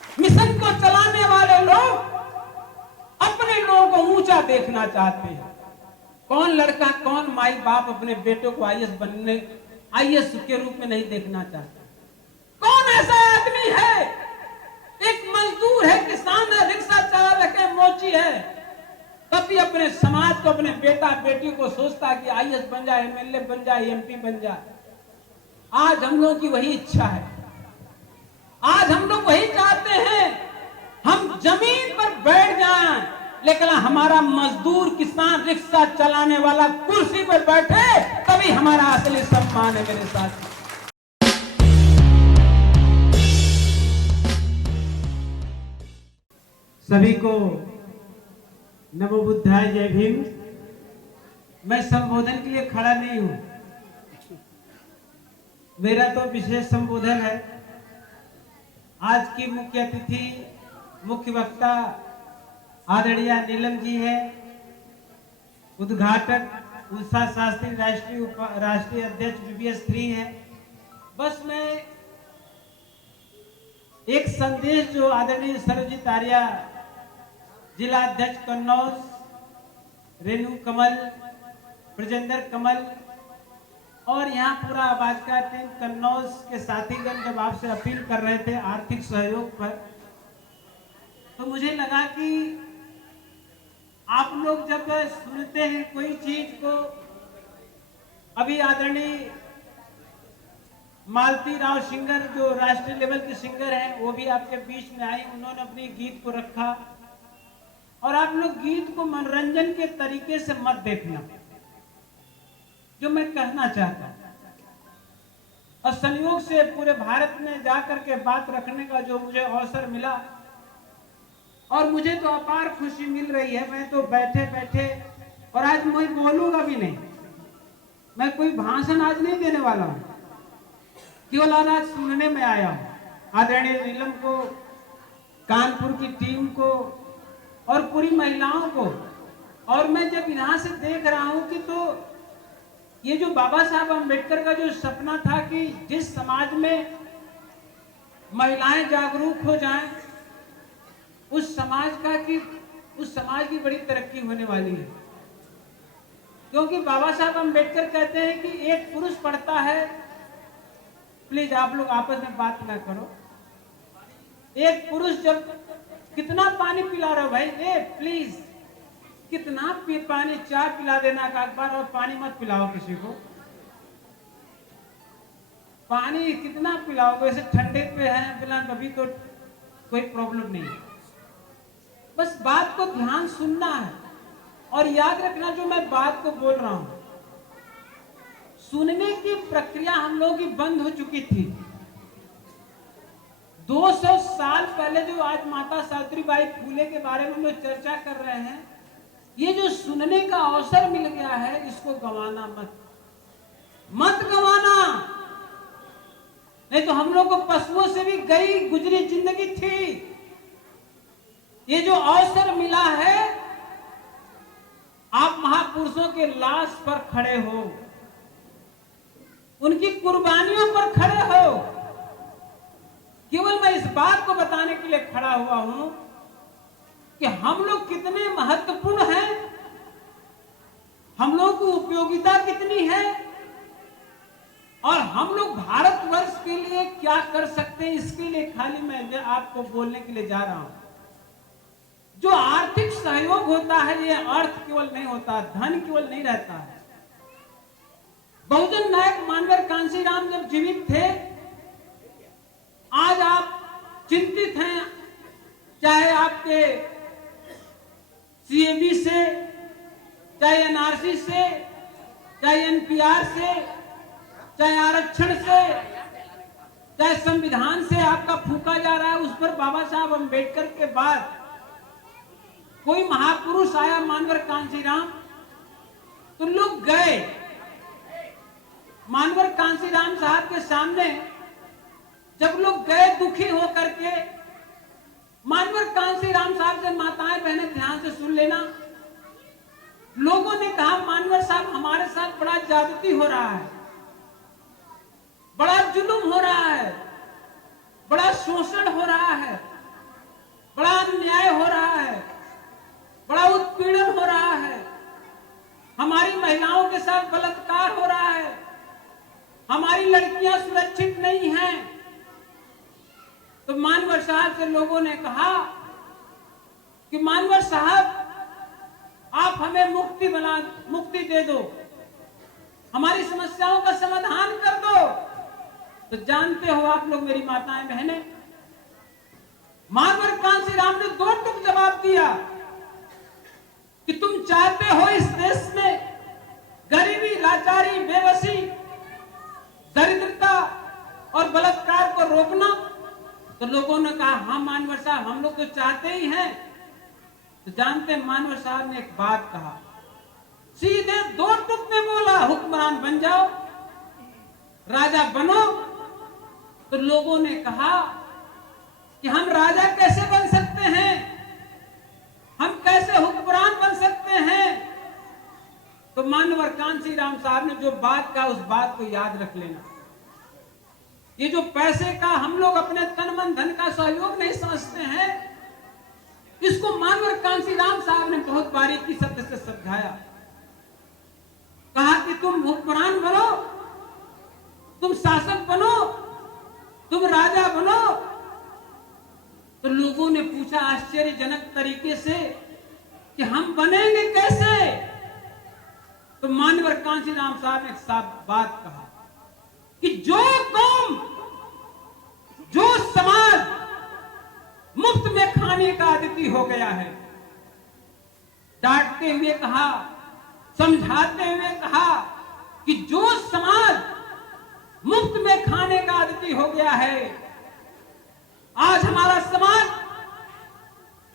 Mission को चलाने वाले लोग अपने लोगों को ऊंचा देखना चाहते हैं। कौन लड़का, कौन माई बाप अपने बेटों को आईएएस के रूप में नहीं देखना चाहता? कौन ऐसा आदमी है? एक मजदूर है, किसान है, रिक्शा चालक है, मोची है, तब भी अपने समाज को, अपने बेटा बेटी को सोचता कि आईएएस बन जाए, एमएलए बन जाए, एमपी बन जाए। आज हम लोगों की वही इच्छा है। आज हम लोग वही चाहते हैं, हम जमीन पर बैठ जाएं, लेकिन हमारा मजदूर, किसान, रिक्शा चलाने वाला कुर्सी पर बैठे, तभी हमारा असली सम्मान है मेरे साथ। सभी को नमो बुद्धाय, जय भीम। मैं संबोधन के लिए खड़ा नहीं हूं, मेरा तो विशेष संबोधन है। आज की मुख्य अतिथि, मुख्य वक्ता आदरणीय नीलम जी है। उद्घाटक उषा शास्त्री राष्ट्रीय अध्यक्ष बीबीएस 3 है। बस मैं एक संदेश जो आदरणीय सर्वजीत आर्या, जिला अध्यक्ष कन्नौज, रेणु कमल, ब्रजेंद्र कमल और यहाँ पूरा आवाज का टीम कन्नौज के साथीगण जब आपसे अपील कर रहे थे आर्थिक सहयोग पर, तो मुझे लगा कि आप लोग जब सुनते हैं कोई चीज को, अभी आदरणीय मालती राव सिंगर जो राष्ट्रीय लेवल के सिंगर हैं, वो भी आपके बीच में आई, उन्होंने अपने गीत को रखा। और आप लोग गीत को मनोरंजन के तरीके से मत देखना, जो मैं कहना चाहता हूं। और संयोग से पूरे भारत में जाकर के बात रखने का जो मुझे अवसर मिला, और मुझे तो अपार खुशी मिल रही है। मैं तो बैठे बैठे, और आज मैं बोलूंगा भी नहीं, मैं कोई भाषण आज नहीं देने वाला हूं, केवल आज सुनने में आया हूं। आदरणीय नीलम को, कानपुर की टीम को और पूरी महिलाओं को। और मैं जब यहां से देख रहा हूं कि तो ये जो बाबा साहब अम्बेडकर का जो सपना था कि जिस समाज में महिलाएं जागरूक हो जाएं, उस समाज की बड़ी तरक्की होने वाली है। क्योंकि बाबा साहब अम्बेडकर कहते हैं कि एक पुरुष पढ़ता है, प्लीज आप लोग आपस में बात ना करो, एक पुरुष जब कितना पानी पिला रहे हो भाई, प्लीज कितना पानी, चाय पिला देना का अखबार, और पानी मत पिलाओ किसी को। पानी कितना पिलाओगे, वैसे ठंडे पे है फिलहाल, अभी तो कोई प्रॉब्लम नहीं है। बस बात को ध्यान सुनना है और याद रखना, जो मैं बात को बोल रहा हूं, सुनने की प्रक्रिया हम लोगों की बंद हो चुकी थी। 200 साल पहले जो आज माता सावित्रीबाई फूले के बारे में हम लोग चर्चा कर रहे हैं, ये जो सुनने का अवसर मिल गया है, इसको गंवाना मत गंवाना। नहीं तो हम लोग को पशुओं से भी गई गुजरी जिंदगी थी। ये जो अवसर मिला है, आप महापुरुषों के लाश पर खड़े हो, उनकी कुर्बानियों पर खड़े हो। केवल मैं इस बात को बताने के लिए खड़ा हुआ हूं कि हम लोग कितने महत्वपूर्ण हैं, हम लोग की उपयोगिता कितनी है, और हम लोग भारतवर्ष के लिए क्या कर सकते हैं, इसके लिए खाली मैं आपको बोलने के लिए जा रहा हूं। जो आर्थिक सहयोग होता है, ये अर्थ केवल नहीं होता, धन केवल नहीं रहता है। बहुजन नायक मानवेर कांशीराम जब जीवित थे, आज आप चिंतित हैं, चाहे आपके सीएबी से, चाहे एनआरसी से, चाहे एनपीआर से, चाहे आरक्षण से, चाहे संविधान से आपका फूका जा रहा है, उस पर बाबा साहब अम्बेडकर के बाद कोई महापुरुष आया, मानवेर कांशीराम, तो लोग गए मानवेर कांशीराम साहब के सामने। जब लोग गए दुखी होकर के, मानवेर कांशीराम साहब से, माताएं बहनें ध्यान से सुन लेना, लोगों ने कहा मानवेर साहब हमारे साथ बड़ा ज्यादती हो रहा है, बड़ा जुल्म हो रहा है, बड़ा शोषण हो रहा है, मानवर साहब से लोगों ने कहा कि मानवर साहब, आप हमें मुक्ति दे दो, हमारी समस्याओं का समाधान कर दो। तो जानते हो आप लोग, मेरी माताएं बहनें, मानवर कांसीराम ने दो टुक जवाब दिया कि तुम चाहते हो इस देश में गरीबी, लाचारी, बेबसी, दरिद्रता और बलात्कार को रोकना। तो लोगों ने कहा, हाँ मानवर साहब, हम लोग तो चाहते ही हैं। तो जानते हैं मानवर साहब ने एक बात कहा, सीधे दो टुक में बोला, हुक्मरान बन जाओ, राजा बनो। तो लोगों ने कहा कि हम राजा कैसे बन सकते हैं, हम कैसे हुक्मरान बन सकते हैं। तो मानवर कांसीराम साहब ने जो बात कहा, उस बात को याद रख लेना। ये जो पैसे का हम लोग अपने तन मन धन का सहयोग नहीं समझते हैं, इसको मानवर कांसीराम साहब ने बहुत बारीकी शब्द से समझाया। कहा कि तुम हुक्मरान बनो, तुम शासक बनो, तुम राजा बनो। तो लोगों ने पूछा आश्चर्यजनक तरीके से कि हम बनेंगे कैसे। तो मानवर कांसीराम साहब ने एक साफ बात कहा कि जो कौम, जो समाज मुफ्त में खाने का आदि हो गया है, डांटते हुए कहा, समझाते हुए कहा कि जो समाज मुफ्त में खाने का आदि हो गया है, आज हमारा समाज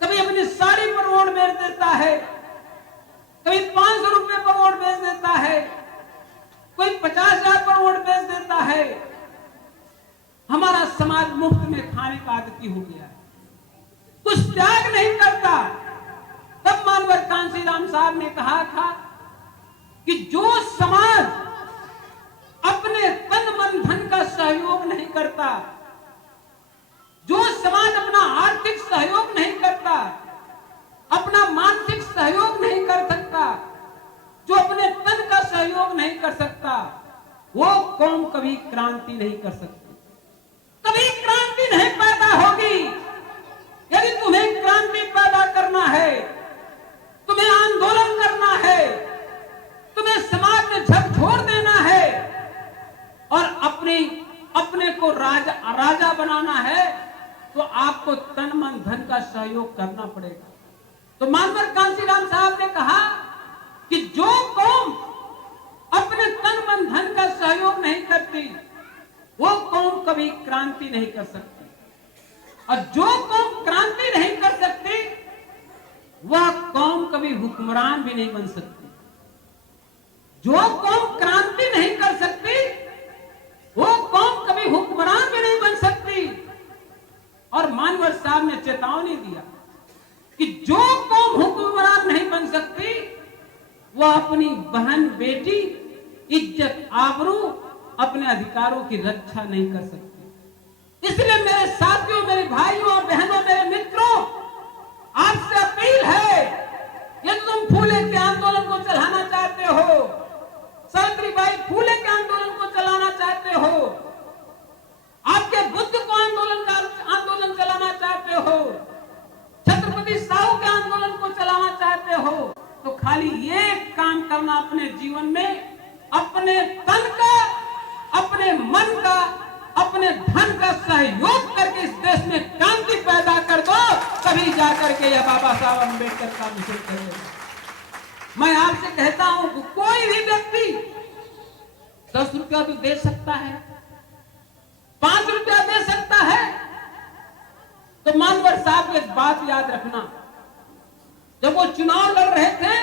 कभी अपनी साड़ी पर वोट बेच देता है, कभी 500 रुपए पर वोट बेच देता है, कोई 50,000 पर वोट बेच देता है। हमारा समाज मुफ्त में खाने का आदि हो गया है, कुछ त्याग नहीं करता। तब मानवर कांसीराम साहब ने कहा था कि जो समाज अपने तन मन धन का सहयोग नहीं करता, जो समाज अपना आर्थिक सहयोग नहीं करता, अपना मानसिक सहयोग नहीं कर सकता, जो अपने तन का सहयोग नहीं कर सकता, वो कौम कभी क्रांति नहीं कर सकती, कभी क्रांति नहीं पैदा होगी। यदि तुम्हें क्रांति पैदा करना है, तुम्हें आंदोलन करना है, तुम्हें समाज में झकझोर देना है और अपने को राजा बनाना है, तो आपको तन मन धन का सहयोग करना पड़ेगा। तो मानवर कांसीराम साहब ने कहा कि जो कौम अपने तन मन धन का सहयोग नहीं करती, वो कौम कभी क्रांति नहीं कर सकती, और जो कौम क्रांति नहीं कर सकती, वह कौम कभी हुक्मरान भी नहीं बन सकती। जो कौम क्रांति नहीं कर सकती, वो कौम कभी हुक्मरान भी नहीं बन सकती। और मानवर साहब ने चेतावनी दिया कि जो कौम हुक्मरान नहीं बन सकती, वह अपनी बहन बेटी, इज्जत आबरू, अपने अधिकारों की रक्षा नहीं कर सकती। इसलिए मेरे साथियों, मेरे भाइयों और बहनों, मेरे मित्रों, आपसे अपील है, यदि तुम फूले के आंदोलन को चलाना चाहते हो, सावित्रीबाई फूले के आंदोलन को चलाना चाहते हो, आपके बुद्ध को आंदोलन चलाना चाहते हो, छत्रपति साहू के आंदोलन को चलाना चाहते हो, तो खाली ये काम करना अपने जीवन में, अपने तन का, अपने मन का, अपने धन का सहयोग करके इस देश में क्रांति पैदा कर दो, तभी जाकर के यह बाबा साहब अम्बेडकर का मिशन करेगा। मैं आपसे कहता हूं कि कोई भी व्यक्ति 10 रुपया तो दे सकता है, 5 रुपया दे सकता है। तो मानवर साहब एक बात याद रखना, जब वो चुनाव लड़ रहे थे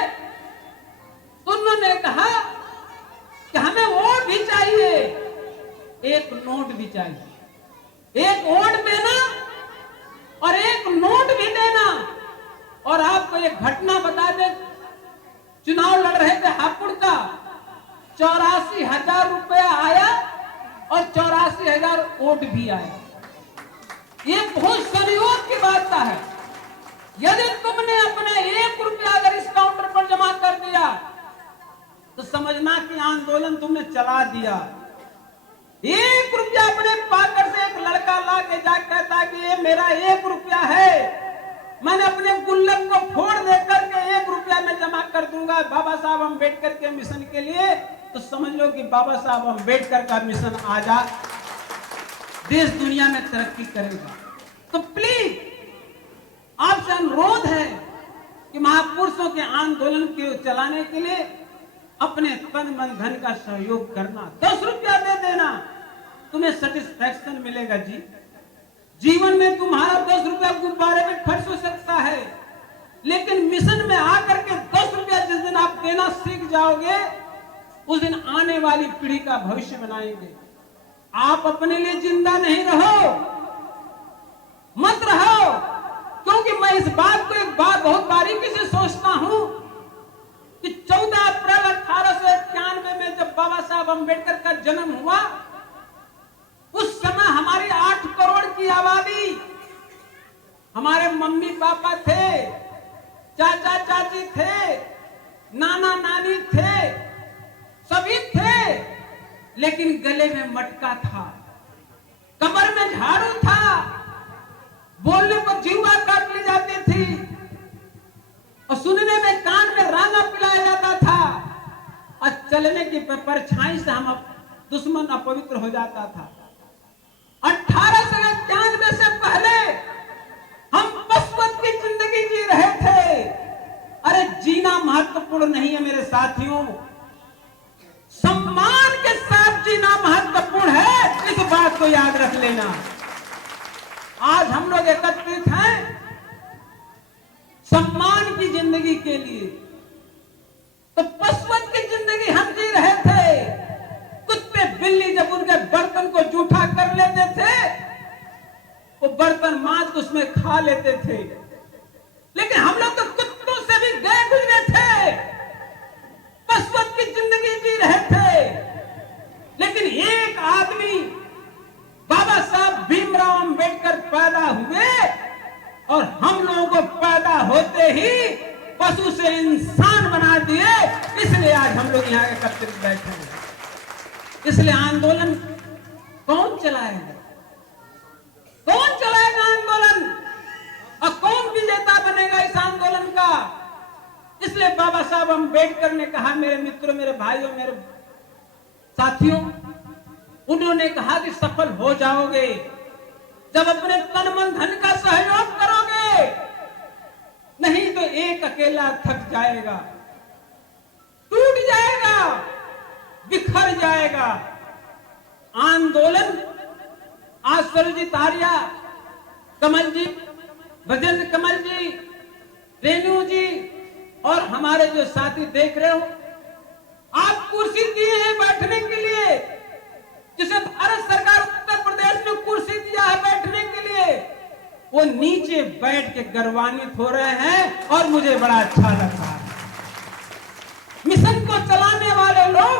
तो उन्होंने कहा कि हमें वोट भी चाहिए, एक नोट भी चाहिए, एक वोट देना और एक नोट भी देना। और आपको एक घटना बता दे, चुनाव लड़ रहे थे हापुड़ का, 84,000 रुपया आया और 84,000 वोट भी आया। ये बहुत संयोग की बात है। यदि तुमने अपने 1 रुपया अगर इस काउंटर पर जमा कर दिया, तो समझना कि आंदोलन तुमने चला दिया। 1 रुपया अपने पाकर से 1 लड़का ला के जा कहता कि ये मेरा 1 रुपया है, मैंने अपने गुल्लक को फोड़ दे करके 1 रुपया में जमा कर दूंगा बाबा साहब अम्बेडकर के मिशन के लिए, तो समझ लो कि बाबा साहब अम्बेडकर का मिशन आजाद देश दुनिया में तरक्की करेगा। तो प्लीज आपसे अनुरोध है कि महापुरुषों के आंदोलन के चलाने के लिए अपने तन मन धन का सहयोग करना। 10 रुपया दे देना, तुम्हें सेटिस्फैक्शन मिलेगा जी। जीवन में तुम्हारा 10 रुपया गुब्बारे में खर्च हो सकता है, लेकिन मिशन में आकर के 10 रुपया जिस दिन आप देना सीख जाओगे, उस दिन आने वाली पीढ़ी का भविष्य बनाएंगे। आप अपने लिए जिंदा नहीं रहो, मत रहो, क्योंकि मैं इस बात को एक बार बहुत बारीकी से सोचता हूं कि 14 अप्रैल 1891 में जब बाबा साहब अम्बेडकर का जन्म हुआ, उस समय हमारी 8 करोड़ की आबादी, हमारे मम्मी पापा थे, चाचा चाची थे, नाना नानी थे, सभी थे, लेकिन गले में मटका था, कमर में झाड़ू था, बोलने पर जीवा काट ली जाती थी और सुनने में कान में रांगा पिलाया जाता था और चलने की परछाई से हम दुश्मन अपवित्र हो जाता था। 1891 से पहले हम पशुवत की जिंदगी जी रहे थे। अरे जीना महत्वपूर्ण नहीं है मेरे साथियों, सम्मान के साथ जीना महत्वपूर्ण है, इस बात को याद रख लेना। आज हम लोग एकत्रित हैं सम्मान की जिंदगी के लिए, तो पशुवत की जिंदगी हम जी रहे थे। कुत्ते बिल्ली जब उनके बर्तन को जूठा कर लेते थे, वो बर्तन मांज के उसमें खा लेते थे, लेकिन हम लोग तो कुत्तों से भी गए गुजरे थे, पशुवत की जिंदगी जी रहे थे। लेकिन एक आदमी बाबा साहब भीमराव अंबेडकर पैदा हुए और हम लोगों को पैदा होते ही पशु से इंसान बना दिए, इसलिए आज हम लोग यहाँ एकत्रित बैठे हैं। इसलिए आंदोलन कौन चलाएगा, कौन चलाएगा आंदोलन और कौन विजेता बनेगा इस आंदोलन का? इसलिए बाबा साहब अम्बेडकर ने कहा, मेरे मित्रों, मेरे भाइयों, मेरे साथियों, उन्होंने कहा कि सफल हो जाओगे जब अपने तन मन धन का सहयोग करोगे, नहीं तो एक अकेला थक जाएगा, टूट जाएगा, बिखर जाएगा। आंदोलन आज सरजीत आर्या, कमल जी, ब्रजेंद्र कमल जी, रेणु जी और हमारे जो साथी देख रहे हो, आप कुर्सी दिए हैं बैठने के लिए, जिसे भारत सरकार उत्तर प्रदेश में कुर्सी दिया है बैठने के लिए, वो नीचे बैठ के गर्वान्वित हो रहे हैं और मुझे बड़ा अच्छा लग रहा है। मिशन को चलाने वाले लोग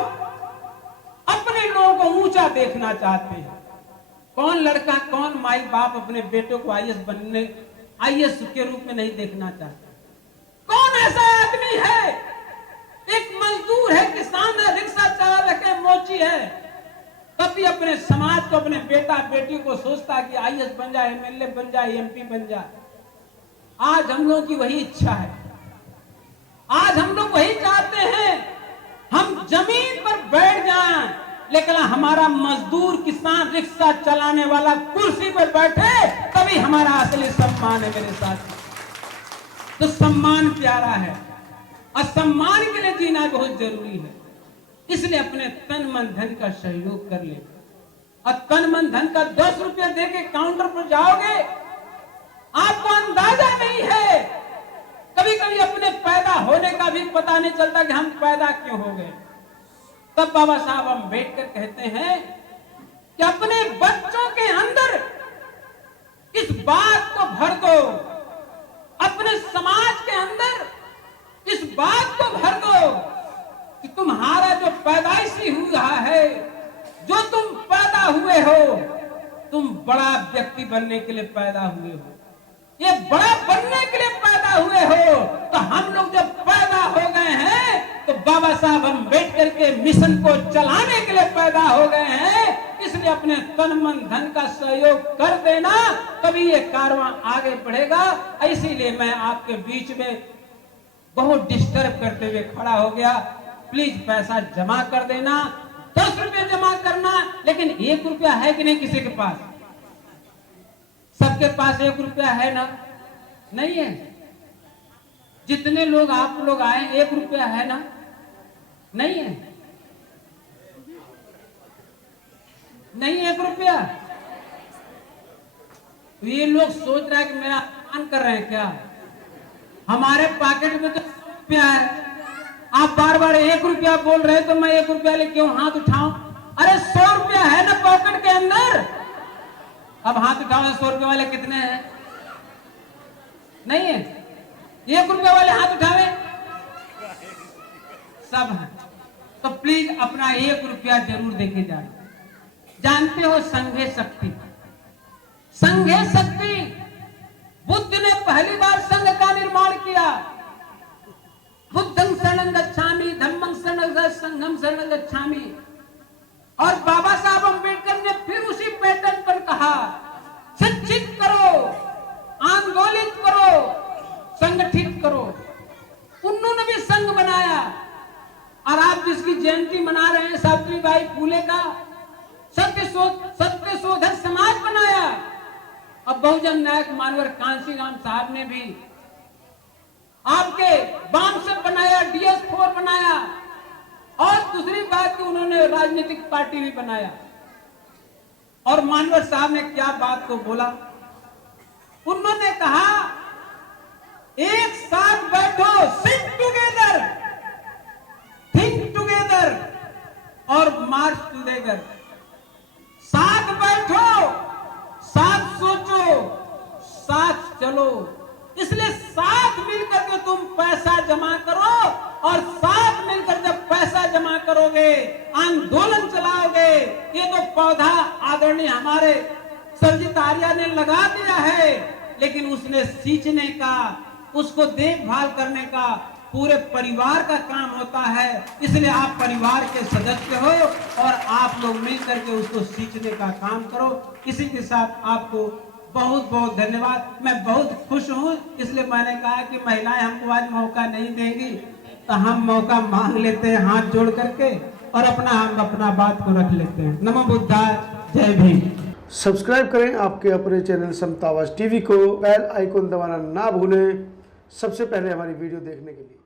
अपने लोगों को ऊंचा देखना चाहते हैं। कौन लड़का, कौन माई बाप अपने बेटों को आईएएस के रूप में नहीं देखना चाहता? कौन ऐसा आदमी है, एक मजदूर है, किसान है, रिक्शा चालक है, मोची है, कभी अपने समाज को, अपने बेटा बेटी को सोचता कि आईएएस बन जाए, एमएलए बन जाए, एमपी बन जाए? आज हम लोगों की वही इच्छा है, आज हम लोग वही चाहते हैं, हम जमीन पर बैठ जाएं, लेकिन हमारा मजदूर, किसान, रिक्शा चलाने वाला कुर्सी पर बैठे, तभी हमारा असली सम्मान है मेरे साथ। तो सम्मान प्यारा है और सम्मान के लिए जीना बहुत जरूरी है। इसलिए अपने तन मन धन का सहयोग कर ले। और तन मन धन का 10 रुपया देके काउंटर पर जाओगे, आपको अंदाजा नहीं है, कभी कभी अपने पैदा होने का भी पता नहीं चलता कि हम पैदा क्यों हो गए। तब बाबा साहब अम्बेडकर कहते हैं कि अपने बच्चों के अंदर इस बात को भर दो, अपने समाज के अंदर इस बात को भर दो कि तुम्हारा जो पैदाइशी हुआ है, जो तुम पैदा हुए हो, तुम बड़ा व्यक्ति बनने के लिए पैदा हुए हो, ये बड़ा बनने के लिए पैदा हुए हो। तो हम लोग जब पैदा हो गए हैं तो बाबा साहब अम्बेडकर के मिशन को चलाने के लिए पैदा हो गए हैं। इस इसलिए अपने तन मन धन का सहयोग कर देना, तभी ये कारवां आगे बढ़ेगा। इसीलिए मैं आपके बीच में बहुत डिस्टर्ब करते हुए खड़ा हो गया। प्लीज पैसा जमा कर देना, 10 रुपये जमा करना, लेकिन 1 रुपया है कि नहीं किसी के पास? सबके पास 1 रुपया है ना? नहीं है। जितने लोग आप लोग आए 1 रुपया है ना? नहीं है। नहीं 1 रुपया। तो ये लोग सोच रहा है कि मेरा अपमान कर रहे हैं क्या? हमारे पॉकेट में तो 100 रुपया है। आप बार बार 1 रुपया बोल रहे हैं तो मैं 1 रुपया ले क्यों हाथ उठाऊं? अरे 100 रुपया है ना पॉकेट के अंदर। अब हाथ उठाओ, 100 रुपये वाले कितने हैं? नहीं है। 1 रुपया वाले हाथ उठावे, सब है। तो प्लीज अपना 1 रुपया जरूर देके जाए। जानते हो संघे शक्ति, संघे शक्ति, बुद्ध ने पहली बार संघ का निर्माण किया। बुद्धं शरणं गच्छामि, धम्मं शरणं गच्छामि, संघं शरणं गच्छामि। और बाबा साहब अम्बेडकर ने फिर उसी पैटर्न पर कहा, शिक्षित करो, आंदोलित करो, संगठित करो। उन्होंने भी संघ बनाया। और आप जिसकी जयंती मना रहे हैं सावित्रीबाई फूले का, सत्य शोधक समाज बनाया। अब बहुजन नायक मानवर कांशीराम साहब ने भी आपके बाम से बनाया, DS4 बनाया। और दूसरी बात कि उन्होंने राजनीतिक पार्टी भी बनाया। और मानवर साहब ने क्या बात को बोला? उन्होंने कहा, एक साथ बैठो, सिट टुगेदर, थिंक टुगेदर और मार्च टुगेदर। साथ बैठो, साथ सोचो, साथ चलो। इसलिए साथ मिलकर के तुम पैसा जमा करो, और साथ मिलकर जब पैसा जमा करोगे, आंदोलन चलाओगे। ये तो पौधा आदरणीय हमारे सरजीत आर्या ने लगा दिया है, लेकिन उसने सींचने का, उसको देखभाल करने का पूरे परिवार का काम होता है। इसलिए आप परिवार के सदस्य हो और आप लोग मिलकर के उसको सींचने का काम करो। इसी के साथ आपको बहुत बहुत धन्यवाद। मैं बहुत खुश हूँ, इसलिए मैंने कहा कि महिलाएं हमको आज मौका नहीं देंगी, तो हम मौका मांग लेते हैं हाथ जोड़ करके, और हम अपना बात को रख लेते हैं। नमो बुद्धाय, जय भीम। सब्सक्राइब करें आपके अपने चैनल समता आवाज टीवी को, बेल आइकन दबाना ना भूलें सबसे पहले हमारी वीडियो देखने के लिए।